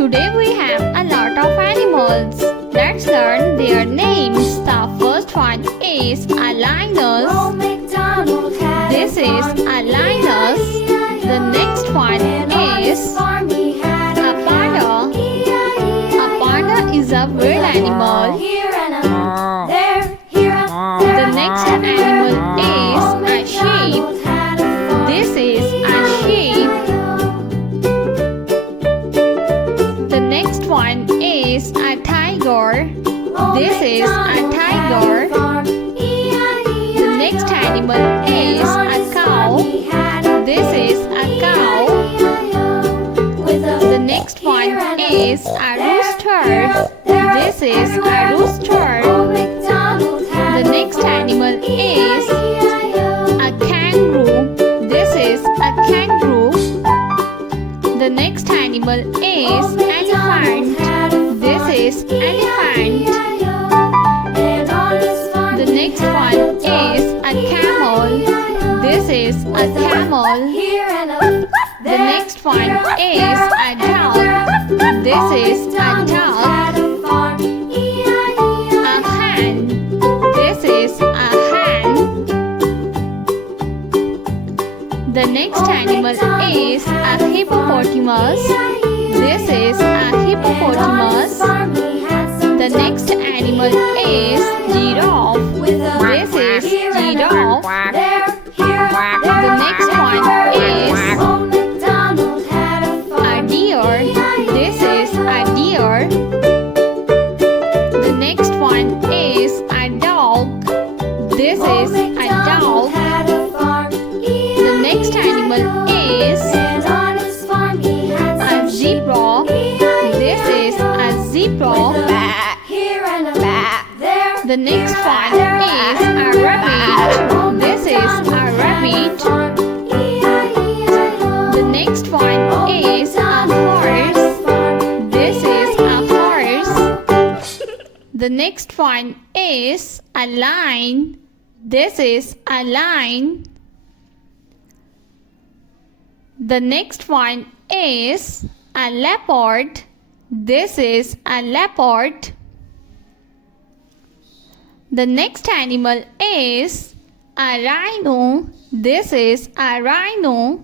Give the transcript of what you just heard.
Today we have a lot of animals. Let's learn their names. The first one is a lioness. This is a lioness. The next one is a panda. A panda is a wild animal. The next animal is a sheep. This is a sheep. The next one is a tiger. This is a tiger. The next animal is a cow. This is a cow. The next one is a rooster. This is a rooster. The next animal is a kangaroo. This is a kangaroo. The next animal is elephant. This is elephant. The next one is a camel. This is a camel. The next one is a dog. This is a dog. A hen. This is a hen. The next animal is a hippopotamus. This is a hippopotamus. The next animal is giraffe. This is giraffe. The next one is a deer. This is a deer. The next one is a dog. This is a dog. The next animal is a zebra. This is a zebra. The next one is a rabbit. This is a rabbit. The next one is a horse. This is a horse. The next one is a lion. This is a lion. The next one is a leopard. This is a leopard. The next animal is a rhino. This is a rhino.